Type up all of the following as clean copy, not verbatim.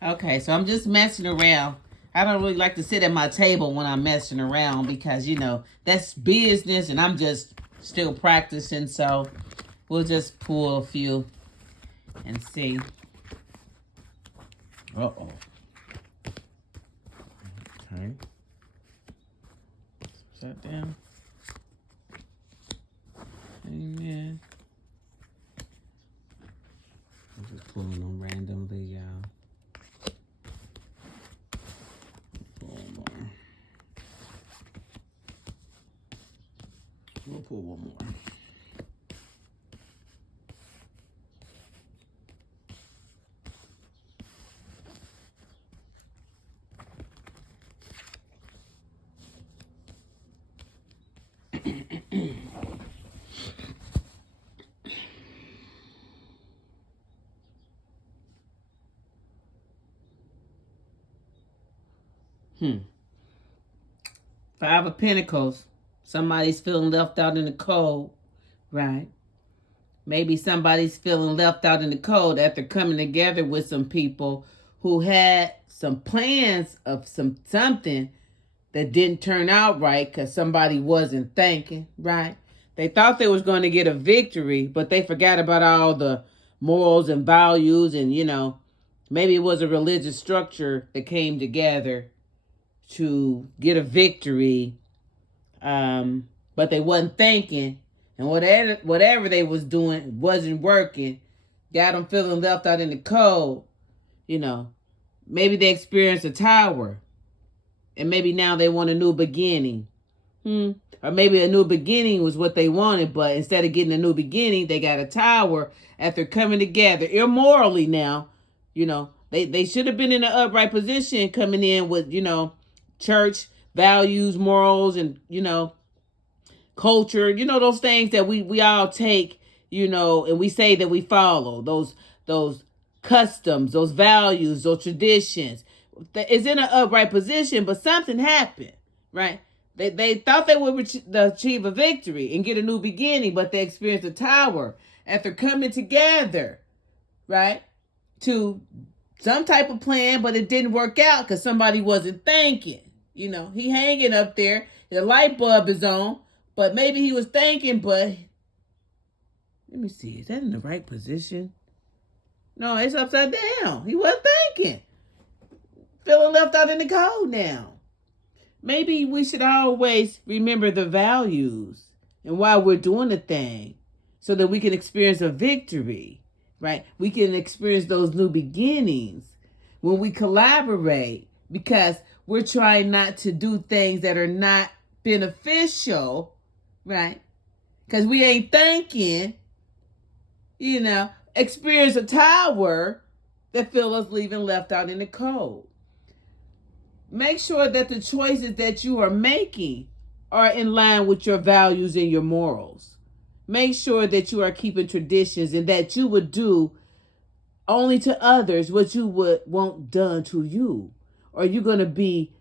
Okay, so I'm just messing around. I don't really like to sit at my table when I'm messing around because, that's business and I'm just still practicing. So we'll just pull a few and see. Uh-oh. Okay. Shut down. Amen. I'm just pulling them randomly, y'all. Pull more. We'll pull one more. Five of Pentacles. Somebody's feeling left out in the cold, right? Maybe somebody's feeling left out in the cold after coming together with some people who had some plans of something that didn't turn out right because somebody wasn't thinking, right? They thought they was going to get a victory, but they forgot about all the morals and values and, maybe it was a religious structure that came together to get a victory, but they wasn't thinking, and whatever they was doing wasn't working. Got them feeling left out in the cold. You know, maybe they experienced a tower, and maybe now they want a new beginning. Or maybe a new beginning was what they wanted, but instead of getting a new beginning, they got a tower after coming together immorally. Now, they should have been in an upright position, coming in with church values, morals, and culture, those things that we all take, and we say that we follow those customs, those values, those traditions. That is in an upright position, but something happened, right? They thought they would achieve a victory and get a new beginning, but they experienced a tower after coming together, right? To some type of plan, but it didn't work out because somebody wasn't thinking. He hanging up there, the light bulb is on, but maybe he was thinking, but let me see, is that in the right position? No, it's upside down. He wasn't thinking. Feeling left out in the cold now. Maybe we should always remember the values and why we're doing the thing so that we can experience a victory, right? We can experience those new beginnings when we collaborate because we're trying not to do things that are not beneficial, right? Because we ain't thinking, experience a tower that feel us leaving left out in the cold. Make sure that the choices that you are making are in line with your values and your morals. Make sure that you are keeping traditions and that you would do only to others what you would want done to you. Or you're going to be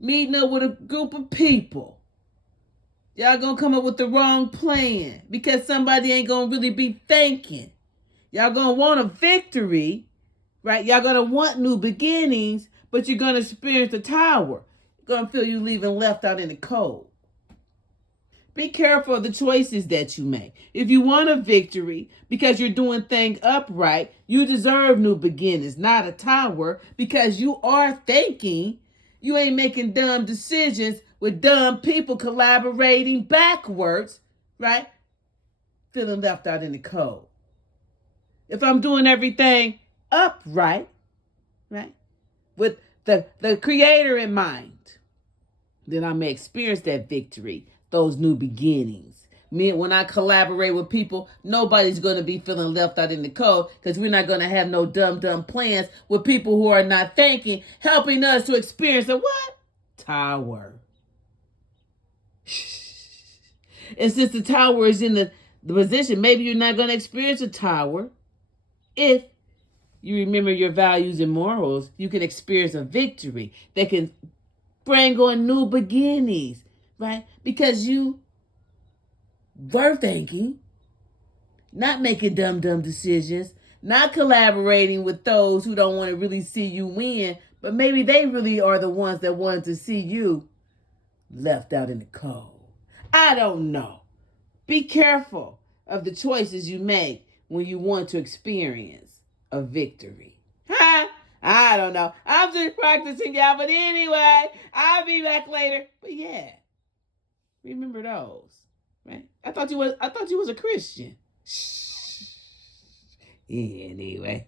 meeting up with a group of people. Y'all going to come up with the wrong plan because somebody ain't going to really be thinking. Y'all going to want a victory, right? Y'all going to want new beginnings, but you're going to experience the tower. You're going to feel you leaving left out in the cold. Be careful of the choices that you make. If you want a victory because you're doing things upright, you deserve new beginnings, not a tower, because you are thinking. You ain't making dumb decisions with dumb people collaborating backwards, right? Feeling left out in the cold. If I'm doing everything upright, right, with the creator in mind, then I may experience that victory, those new beginnings. When I collaborate with people, nobody's going to be feeling left out in the cold because we're not going to have no dumb plans with people who are not thinking, helping us to experience a what? Tower. And since the tower is in the position, maybe you're not going to experience a tower. If you remember your values and morals, you can experience a victory that can bring on new beginnings, right? Because you were thinking, not making dumb decisions, Not collaborating with those who don't want to really see you win, but maybe they really are the ones that wanted to see you left out in the cold. I don't know. Be careful of the choices you make when you want to experience a victory. Ha! I don't know. I'm just practicing, y'all. But anyway, I'll be back later. But yeah, remember those, right? I thought you was a Christian. Shh. Anyway.